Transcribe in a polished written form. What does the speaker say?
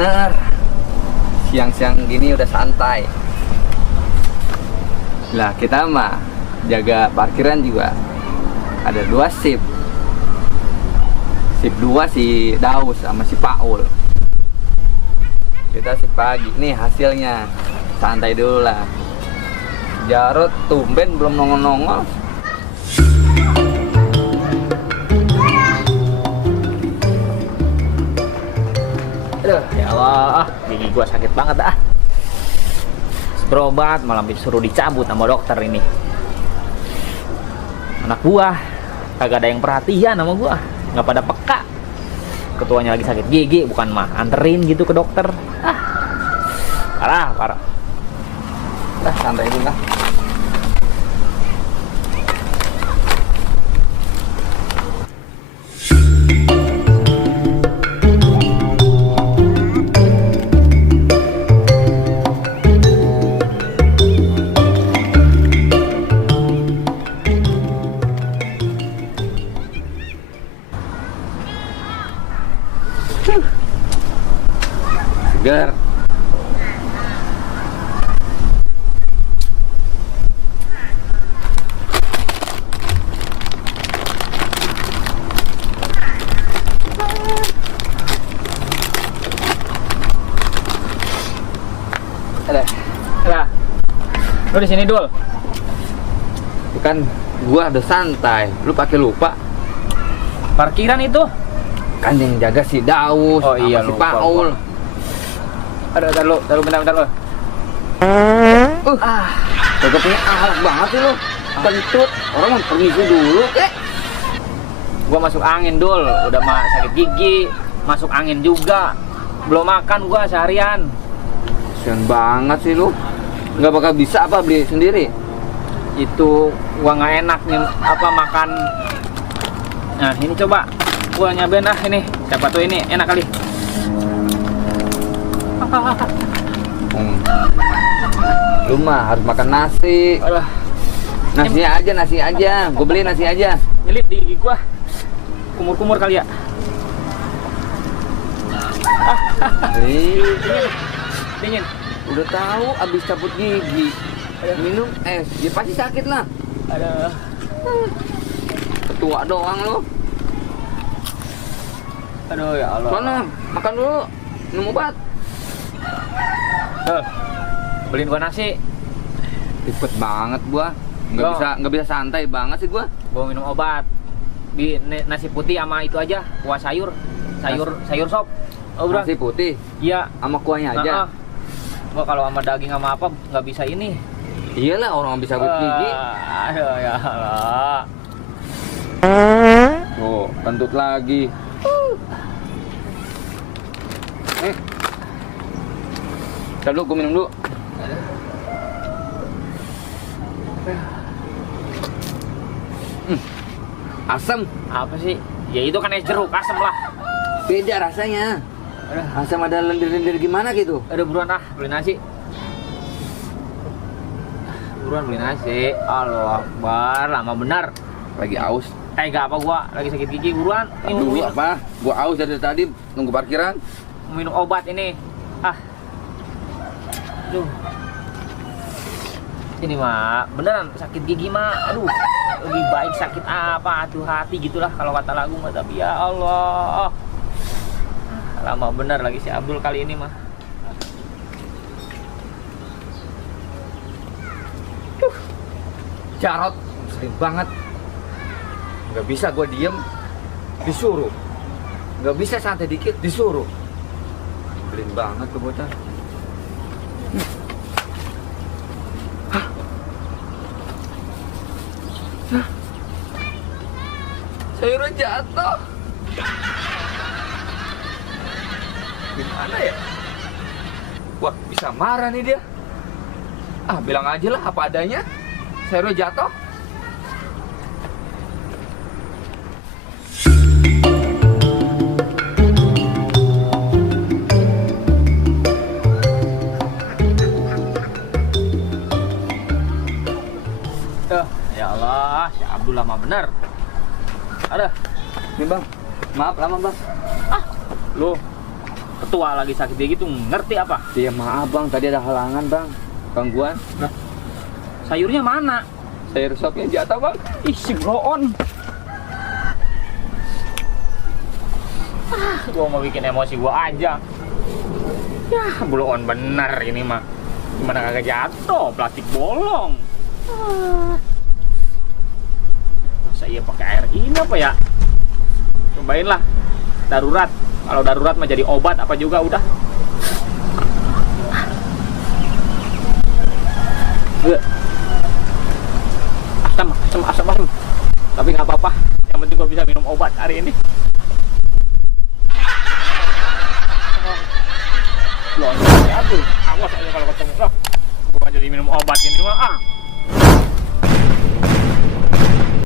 bener. Siang-siang gini udah santai. Lah kita mah jaga parkiran juga ada 2 shift. Shift 2 si Daus sama si Paul. Kita shift pagi. Nih hasilnya. Santai dulu lah. Jarod tumben belum nongol-nongol. Aduh, ya Allah, gigi gua sakit banget dah. Berobat malah disuruh dicabut sama dokter ini. Anak buah kagak ada yang perhatian sama gua, nggak pada peka. Ketuanya lagi sakit gigi, bukan mah anterin gitu ke dokter. Parah. Dah santai dulu lah. Segar. Lah, lu di sini Dul. Kan gua udah santai, lu pakai lupa. Parkiran itu. Kan yang jaga si Daus Oh iya, sama si lupa, Paul. Aduh, bentar lu. Kagak punya akhlak banget sih lu. Kentut, orang mau permisi dulu kek. Gua masuk angin Dul, udah mah sakit gigi, masuk angin juga. Belum makan gua seharian. Kasian banget sih lu. Nggak bakal bisa apa beli sendiri? Itu gua nggak enak nih apa makan. Nah, ini coba gua nyobain ini. Siapa tuh ini enak kali. Lu mah harus makan nasi. Alah, Nasi aja. Gue beli nasi aja. nyelip di gigi gua. Kumur-kumur kali ya. Dingin. Udah tahu abis cabut gigi. Minum es, ya pasti sakit lah. Aduh. Ketua doang lu. Aduh ya Allah. Mana? Makan dulu. Minum obat. Tuh, beliin gua nasi. Ribet banget gua. Nggak bisa santai banget sih gua. Gua minum obat. Di nasi putih sama itu aja, kuah sayur sop. Oh, bro. Nasi putih Iya, sama kuahnya aja. Gua kalau sama daging sama apa nggak bisa ini. Iyalah orang bisa cabut gigi. Aduh ya Allah. Oh, kentut lagi. Ntar dulu, gue minum dulu. Asam. Apa sih? Ya itu kan es jeruk, asem lah. Beda rasanya. Asam ada lendir-lendir gimana gitu. Aduh buruan beli nasi. Buruan beli nasi. Allah Akbar, lama benar. Lagi aus. Tega apa gua? Lagi sakit gigi, buruan. Ini mau Dulu minum, apa? Gua aus dari tadi nunggu parkiran. mau minum obat ini. Aduh. Ini mah beneran sakit gigi mah. Aduh. Lebih baik sakit apa atuh hati gitulah kalau kata lagu mah, tapi ya Allah. Lama benar lagi si Abdul kali ini mah. Jarot sering banget. Nggak bisa gua diem, disuruh. Nggak bisa santai dikit, disuruh. Belin banget tuh bocah. Sayurnya jatuh. Gimana ya? Wah, bisa marah nih dia. Bilang aja lah apa adanya. Sayurnya jatuh. Ya Allah, si Abdul lama bener. Ada. Nih bang, maaf lama bang. Lu ketua lagi sakit kayak gitu, ngerti apa? Iya maaf bang, tadi ada halangan bang, gangguan. Nah, sayurnya mana? Sayur sopnya jatuh bang. Ih, si bloon. Gua mau bikin emosi gua aja. Ya, bloon bener ini mah. Gimana kagak jatuh, plastik bolong. Masa iya pakai air ini apa ya? Cobain lah, darurat. Kalau darurat mah jadi obat apa juga udah. Asam. Tapi nggak apa-apa. Yang penting gua bisa minum obat hari ini. Loh, aduh, awas aja kalau ketemu. Gua jadi minum obat ini mah.